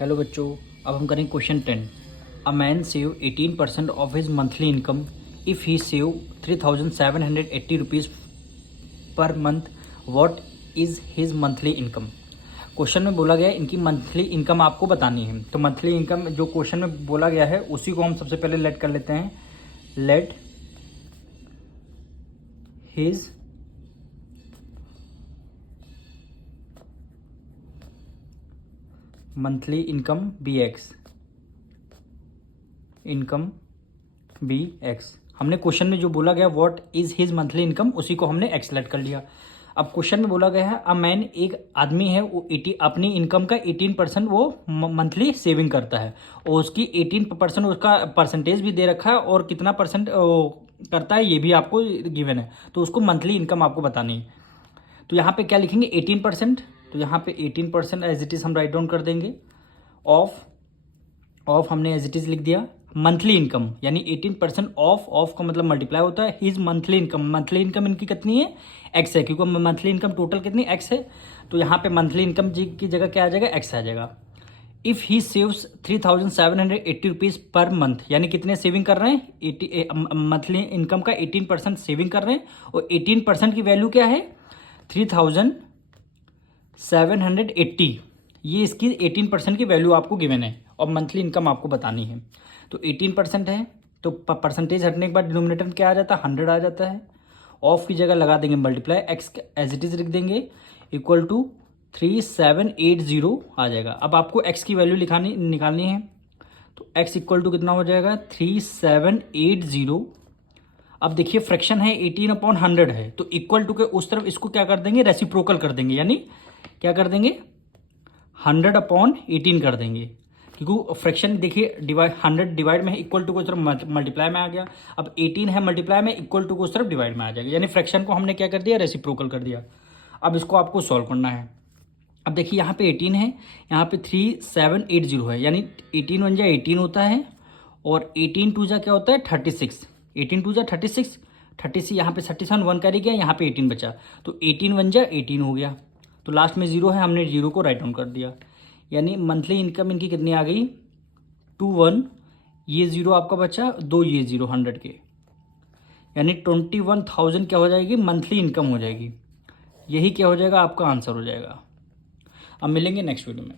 Hello बच्चों, अब हम करेंगे question 10। A man save 18% of his monthly income if he save 3,780 rupees per month. What is his monthly income. Question में बोला गया है इनकी मंथली इनकम आपको बतानी है। तो मंथली इनकम जो क्वेश्चन में बोला गया है उसी को हम सबसे पहले लेट कर लेते हैं। Let his monthly income be X. Income be X. हमने क्वेश्चन में जो बोला गया what is his monthly income, उसी को हमने एक्स लेट कर लिया। अब क्वेश्चन में बोला गया है अ मैन, एक आदमी है वो अपनी इनकम का 18% वो मंथली सेविंग करता है और उसकी 18% उसका परसेंटेज भी दे रखा है और कितना परसेंट करता है ये भी आपको गिवन है। तो उसको मंथली इनकम आपको बतानी है। तो यहाँ पे क्या लिखेंगे 18%। तो यहाँ पे 18% एज इट इज़ हम राइट डाउन कर देंगे। ऑफ हमने एज इट इज़ लिख दिया। मंथली इनकम यानी 18% ऑफ का मतलब मल्टीप्लाई होता है his monthly income. Monthly income इनकी कितनी है, एक्स है, क्योंकि मंथली इनकम टोटल कितनी एक्स है। तो यहाँ पे मंथली इनकम जी की जगह क्या आ जाएगा, एक्स आ जाएगा। If he saves 3,780 rupees per month, यानी कितने सेविंग कर रहे हैं, मंथली इनकम का 18% सेविंग कर रहे हैं और 18% की वैल्यू क्या है 3,780। ये इसकी 18% की वैल्यू आपको गिवन है और मंथली इनकम आपको बतानी है। तो 18% है तो परसेंटेज हटने के बाद डिनोमिनेटर में क्या आ जाता है, 100 आ जाता है। ऑफ की जगह लगा देंगे multiply, X as it is लिख देंगे इक्वल टू 3780 आ जाएगा। अब आपको एक्स की वैल्यू निकालनी है। तो एक्स इक्वल टू कितना हो जाएगा 3780। अब देखिए फ्रैक्शन है 18/100 है, तो इक्वल टू के उस तरफ इसको क्या कर देंगे, रेसिप्रोकल कर देंगे, यानी क्या कर देंगे 100/18 कर देंगे। क्योंकि फ्रैक्शन देखिए 100 डिवाइड में है, इक्वल टू को उस तरफ मल्टीप्लाई में आ गया। अब 18 है मल्टीप्लाई में, इक्वल टू को उस तरफ डिवाइड में आ जाएगा, यानी फ्रैक्शन को हमने क्या कर दिया, रेसिप्रोकल कर दिया। अब इसको आपको सॉल्व करना है। अब देखिए यहाँ पे 18 है, यहाँ पे 3780 है, यानी 18 1 जा 18 होता है और 18 2 जा क्या होता है 36। 18 2 जा 36, 36 यहाँ पे 37 1 कैरी गया, यहाँ पे 18 बचा, तो 18 1 जा 18 हो गया। तो लास्ट में जीरो है, हमने जीरो को राइट डाउन कर दिया। यानी मंथली इनकम इनकी कितनी आ गई 21, ये जीरो आपका बचा, दो ये जीरो 100 के, यानी 21,000 क्या हो जाएगी मंथली इनकम हो जाएगी। यही क्या हो जाएगा आपका आंसर हो जाएगा। अब मिलेंगे नेक्स्ट वीडियो में।